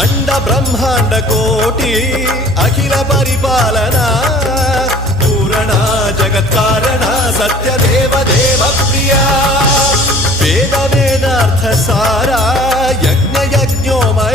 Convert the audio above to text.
అండ బ్రహ్మాండ కోటి అఖిల పరిపాలన పూరణ జగత్కారణ సత్యదేవ దేవ ప్రియ వేద వేదార్థ సారా యజ్ఞ యజ్ఞోమయ